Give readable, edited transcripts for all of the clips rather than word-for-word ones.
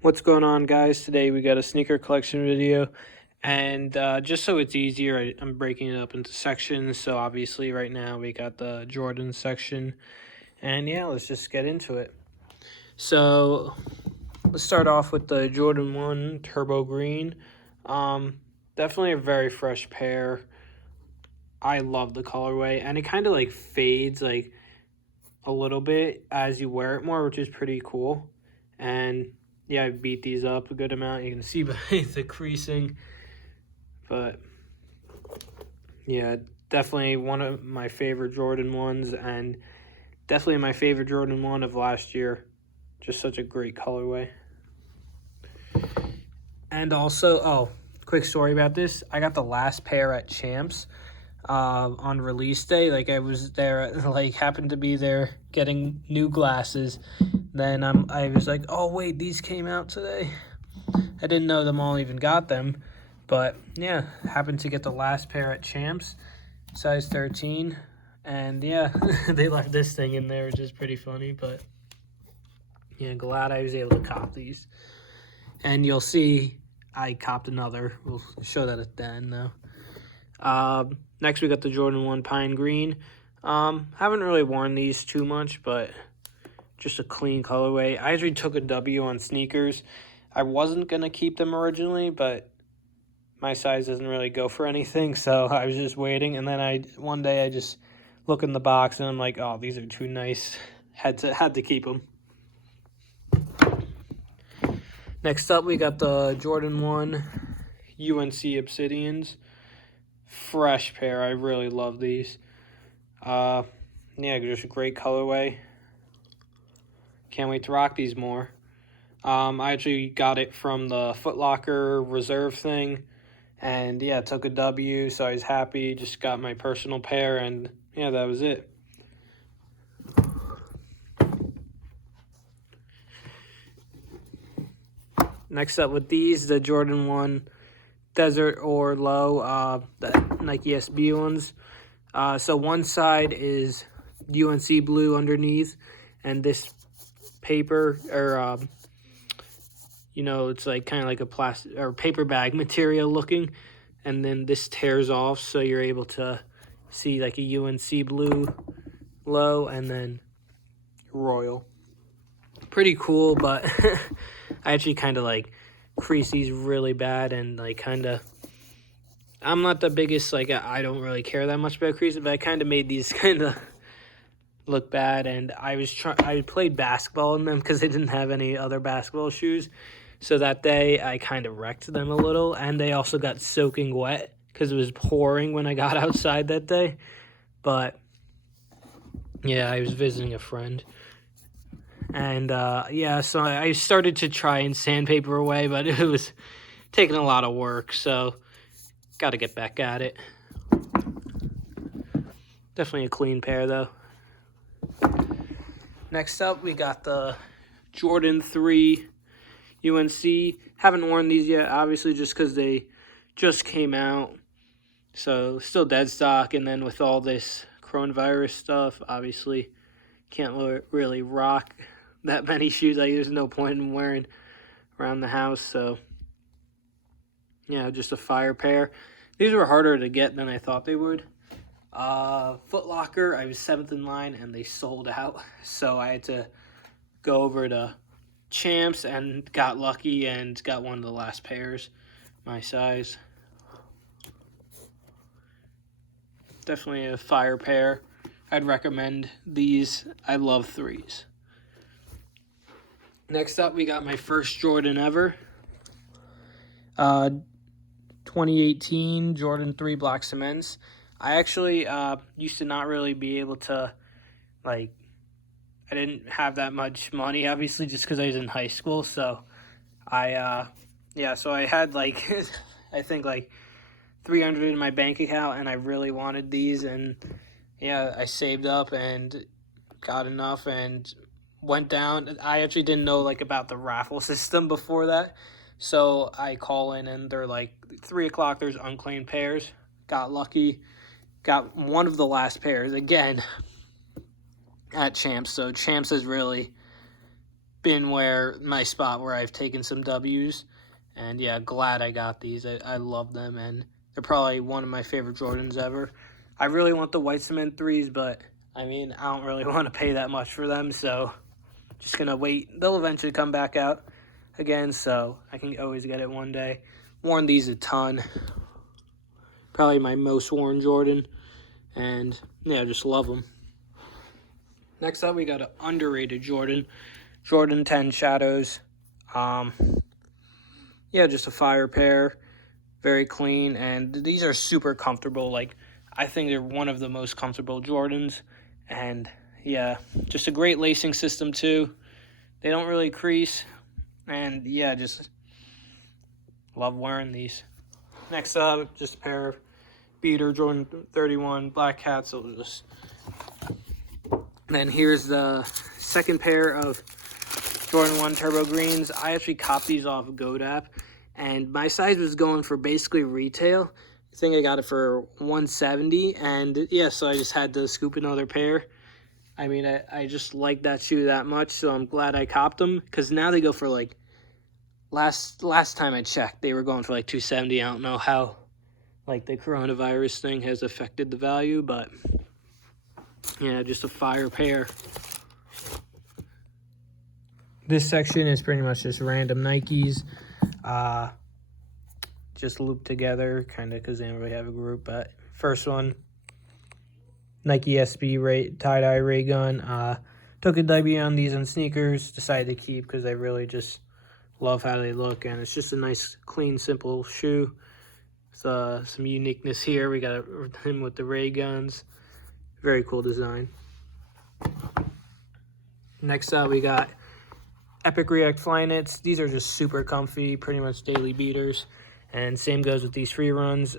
What's going on, guys? Today we got a sneaker collection video, and just so it's easier, I'm breaking it up into sections. So obviously right now we got the Jordan section, and yeah, let's just get into it. So let's start off with the Jordan 1 Turbo Green. Definitely a very fresh pair. I love the colorway, and it kind of like fades like a little bit as you wear it more, which is pretty cool. And yeah, I beat these up a good amount. You can see by the creasing. But yeah, definitely one of my favorite Jordan ones, and definitely my favorite Jordan 1 of last year. Just such a great colorway. And also, quick story about this. I got the last pair at Champs on release day. Like, I was there, like, happened to be there getting new glasses. Then I was like, oh, wait, these came out today. I didn't know them all even got them. But, yeah, happened to get the last pair at Champs, size 13. And, yeah, they left this thing in there, which is pretty funny. But, yeah, glad I was able to cop these. And you'll see I copped another. We'll show that at the end, though. Next, we got the Jordan 1 Pine Green. Haven't really worn these too much, but just a clean colorway. I actually took a W on sneakers. I wasn't going to keep them originally, but my size doesn't really go for anything, so I was just waiting. And then one day I just look in the box, and I'm like, oh, these are too nice. Had to keep them. Next up, we got the Jordan 1 UNC Obsidians. Fresh pair. I really love these. Yeah, just a great colorway. Can't wait to rock these more. I actually got it from the Foot Locker reserve thing. And yeah, took a W, so I was happy. Just got my personal pair, and yeah, that was it. Next up with these, the Jordan 1 Desert or Low, the Nike SB ones. So one side is UNC blue underneath, and this paper, or it's like kind of like a plastic or paper bag material looking, and then this tears off, so you're able to see like a UNC blue low and then royal. Pretty cool, but I actually kind of like crease these really bad, and like kind of, I'm not the biggest, like, I don't really care that much about creasing, but I kind of made these kind of look bad, and I played basketball in them because they didn't have any other basketball shoes. So that day I kind of wrecked them a little, and they also got soaking wet because it was pouring when I got outside that day. But yeah, I was visiting a friend. And yeah, so I started to try and sandpaper away, but it was taking a lot of work, so got to get back at it. Definitely a clean pair, though. Next up, we got the Jordan 3 UNC. Haven't worn these yet, obviously, just because they just came out. So still dead stock, and then with all this coronavirus stuff, obviously can't really rock that many shoes. Like, there's no point in wearing around the house. So yeah, just a fire pair. These were harder to get than I thought they would. Foot Locker, I was 7th in line, and they sold out. So I had to go over to Champs and got lucky and got one of the last pairs, my size. Definitely a fire pair. I'd recommend these. I love threes. Next up, we got my first Jordan ever. 2018 Jordan 3 Black Cements. I actually used to not really be able to, like, I didn't have that much money, obviously, just because I was in high school. So so I had, like, I think, like, $300 in my bank account, and I really wanted these. And, yeah, I saved up and got enough and went down. I actually didn't know, like, about the raffle system before that. So I call in, and they're like, 3 o'clock, there's unclaimed pairs. Got lucky. Got one of the last pairs, again, at Champs. So Champs is really been my spot where I've taken some W's. And yeah, glad I got these. I love them, and they're probably one of my favorite Jordans ever. I really want the white cement 3s, but I mean, I don't really want to pay that much for them, so just gonna wait. They'll eventually come back out again, so I can always get it one day. Worn these a ton. Probably my most worn Jordan, and yeah, just love them. Next up, we got an underrated Jordan 10 Shadows. Yeah, just a fire pair, very clean, and these are super comfortable. Like, I think they're one of the most comfortable Jordans, and yeah, just a great lacing system too. They don't really crease, and yeah, just love wearing these. Next up, just a pair of beater Jordan 31 black cats. So just then here's the second pair of Jordan 1 Turbo Greens. I actually copped these off GoDap, and my size was going for basically retail. I think I got it for $170, and yeah, so I just had to scoop another pair. I mean, I just like that shoe that much, so I'm glad I copped them, because now they go for like, last time I checked, they were going for like $270. I don't know how like the coronavirus thing has affected the value, but yeah, just a fire pair. This section is pretty much just random Nikes, just looped together, kind of because they don't really have a group. But first one, Nike SB tie-dye ray gun. Took a W on these on sneakers, decided to keep because I really just love how they look, and it's just a nice, clean, simple shoe. Some uniqueness here. We got him with the ray guns. Very cool design. Next up, we got Epic React Flyknits. These are just super comfy, pretty much daily beaters. And same goes with these free runs.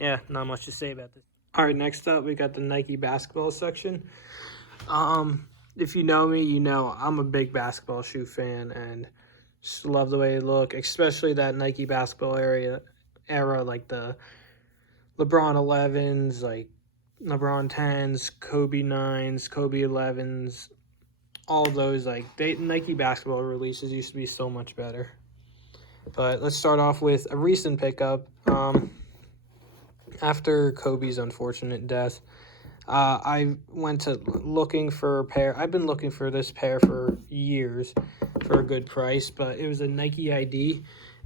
Yeah, not much to say about this. All right, next up, we got the Nike basketball section. If you know me, you know I'm a big basketball shoe fan and just love the way they look, especially that Nike basketball era, like the LeBron 11s, like LeBron 10s, Kobe 9s, Kobe 11s, all those. Like, Nike basketball releases used to be so much better. But let's start off with a recent pickup. After Kobe's unfortunate death, I went to looking for a pair. I've been looking for this pair for years for a good price, but it was a Nike ID,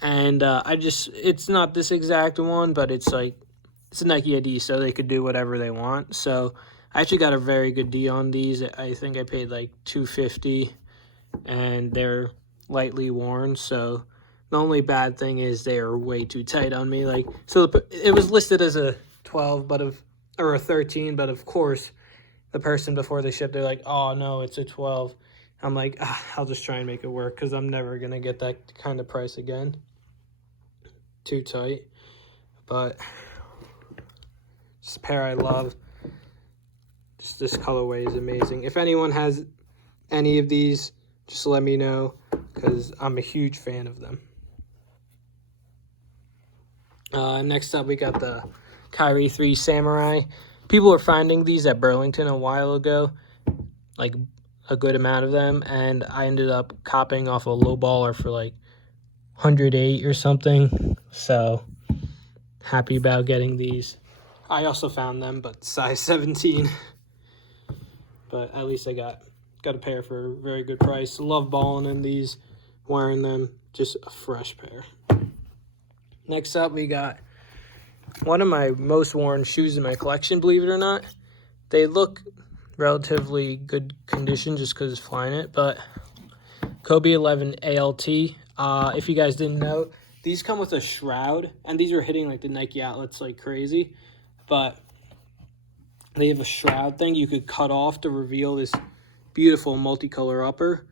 and it's not this exact one, but it's a Nike ID, so they could do whatever they want. So I actually got a very good deal on these. I think I paid like $250, and they're lightly worn. So the only bad thing is they are way too tight on me. Like, so it was listed as a 12, or a 13, but of course, the person before they shipped, they're like, oh no, it's a 12. I'm like, I'll just try and make it work, because I'm never gonna get that kind of price again. Too tight. But just a pair I love. Just this colorway is amazing. If anyone has any of these, just let me know, because I'm a huge fan of them. Next up, we got the Kyrie 3 Samurai. People were finding these at Burlington a while ago, like a good amount of them, and I ended up copping off a lowballer for like 108 or something. So happy about getting these. I also found them, but size 17. But at least I got a pair for a very good price. Love balling in these, wearing them, just a fresh pair. Next up, we got one of my most worn shoes in my collection, believe it or not. They look relatively good condition just because it's Flyknit, but Kobe 11 ALT. If you guys didn't know, these come with a shroud, and these are hitting like the Nike outlets like crazy, but they have a shroud thing you could cut off to reveal this beautiful multicolor upper.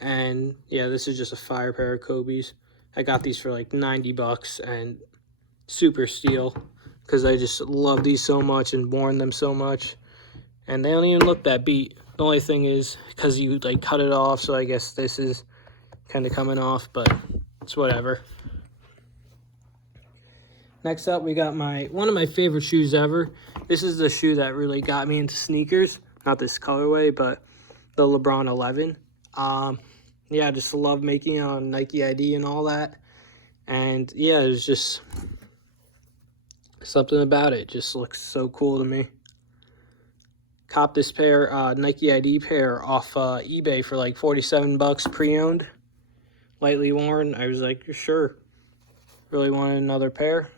And yeah, this is just a fire pair of Kobe's. I got these for like $90 and super steal, because I just love these so much and worn them so much, and they don't even look that beat. The only thing is because you like cut it off, so I guess this is kind of coming off, but it's whatever. Next up, we got one of my favorite shoes ever. This is the shoe that really got me into sneakers. Not this colorway, but the LeBron 11. Yeah, I just love making on Nike ID and all that. And yeah, it was just something about it. Just looks so cool to me. Copped this pair, Nike ID pair off eBay for like 47 bucks pre-owned. Lightly worn. I was like, sure. Really wanted another pair.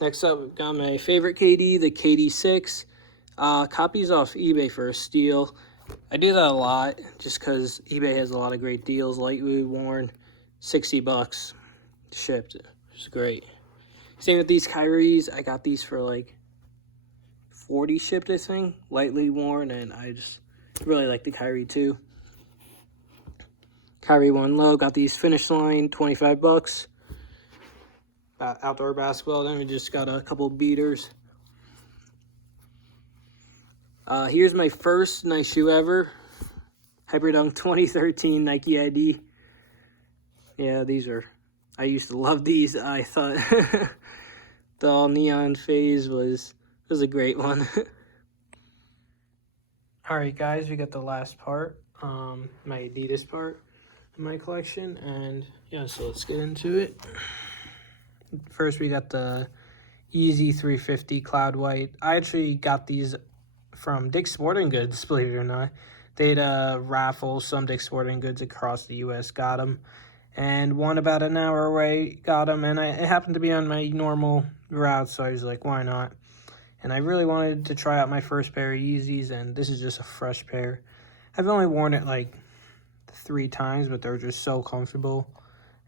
Next up, we've got my favorite KD, the KD6. Copies off eBay for a steal. I do that a lot just because eBay has a lot of great deals. Lightly worn, 60 bucks shipped. It's great. Same with these Kyries. I got these for like 40 shipped, I think. Lightly worn, and I just really like the Kyrie too. Kyrie 1 low. Got these Finish Line, 25 bucks. Outdoor basketball. Then we just got a couple beaters. Here's my first nice shoe ever. Hyperdunk 2013 Nike ID. Yeah, these are... I used to love these. I thought the all neon phase was a great one. Alright guys, we got the last part. My Adidas part of my collection. And yeah, so let's get into it. First, we got the Yeezy 350 Cloud White. I actually got these from Dick's Sporting Goods, believe it or not. They had a raffle, some Dick's Sporting Goods across the U.S. got them. And one about an hour away got them. And it happened to be on my normal route, so I was like, why not? And I really wanted to try out my first pair of Yeezys, and this is just a fresh pair. I've only worn it like 3 times, but they're just so comfortable.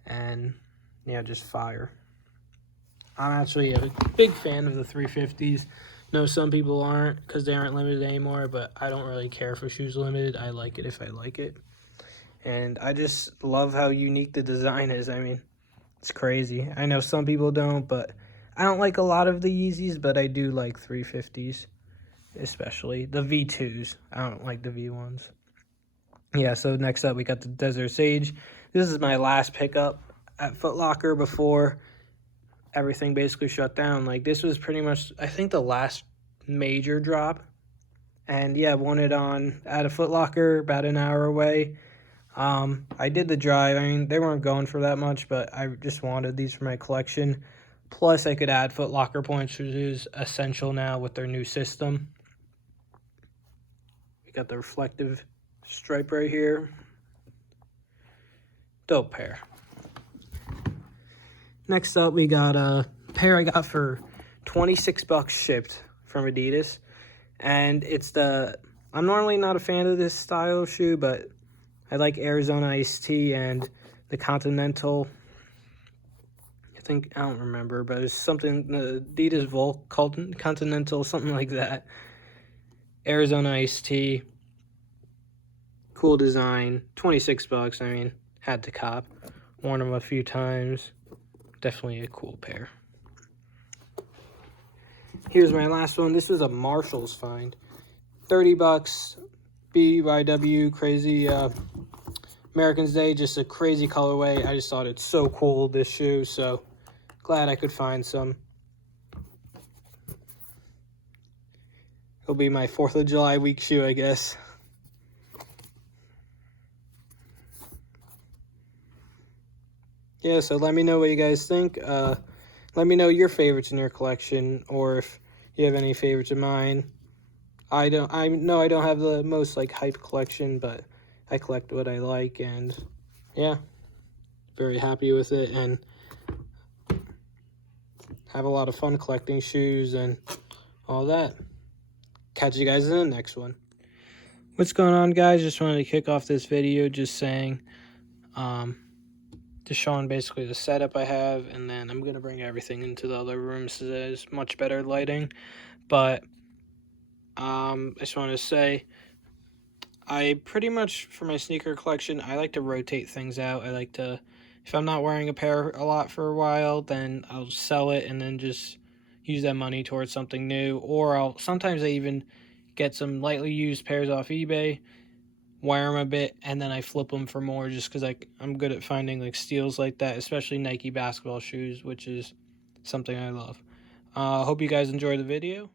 And yeah, just fire. I'm actually a big fan of the 350s. No, some people aren't because they aren't limited anymore, but I don't really care if a shoe's limited. I like it if I like it. And I just love how unique the design is. I mean, it's crazy. I know some people don't, but I don't like a lot of the Yeezys, but I do like 350s, especially the V2s. I don't like the V1s. Yeah, so next up we got the Desert Sage. This is my last pickup at Foot Locker before everything basically shut down. Like, this was pretty much, I think, the last major drop. And yeah, won it on at a Foot Locker about an hour away. I did the drive. I mean, they weren't going for that much, but I just wanted these for my collection. Plus, I could add Foot Locker points, which is essential now with their new system. We got the reflective stripe right here. Dope pair. Next up, we got a pair I got for 26 bucks shipped from Adidas. And it's the... I'm normally not a fan of this style of shoe, but I like Arizona Iced Tea and the Continental. I don't remember, but it's something, the Adidas Volt Continental, something like that. Arizona Iced Tea. Cool design. 26 bucks, I mean, had to cop. Worn them a few times. Definitely a cool pair. Here's my last one. This was a Marshall's find. 30 bucks. BYW, crazy American's Day, just a crazy colorway. I just thought it's so cool, this shoe, so glad I could find some. It'll be my 4th of July week shoe, I guess. Yeah, so let me know what you guys think. Let me know your favorites in your collection, or if you have any favorites of mine. I know I don't have the most like hype collection, but I collect what I like, and yeah, very happy with it, and have a lot of fun collecting shoes and all that. Catch you guys in the next one. What's going on, guys? Just wanted to kick off this video just saying, just showing basically the setup I have, and then I'm going to bring everything into the other rooms so there's much better lighting. But I just want to say, I pretty much, for my sneaker collection, I like to rotate things out. I like to, if I'm not wearing a pair a lot for a while, then I'll sell it and then just use that money towards something new. Or sometimes I even get some lightly used pairs off eBay, wear them a bit, and then I flip them for more just because I'm good at finding like steals like that, especially Nike basketball shoes, which is something I love. Hope you guys enjoy the video.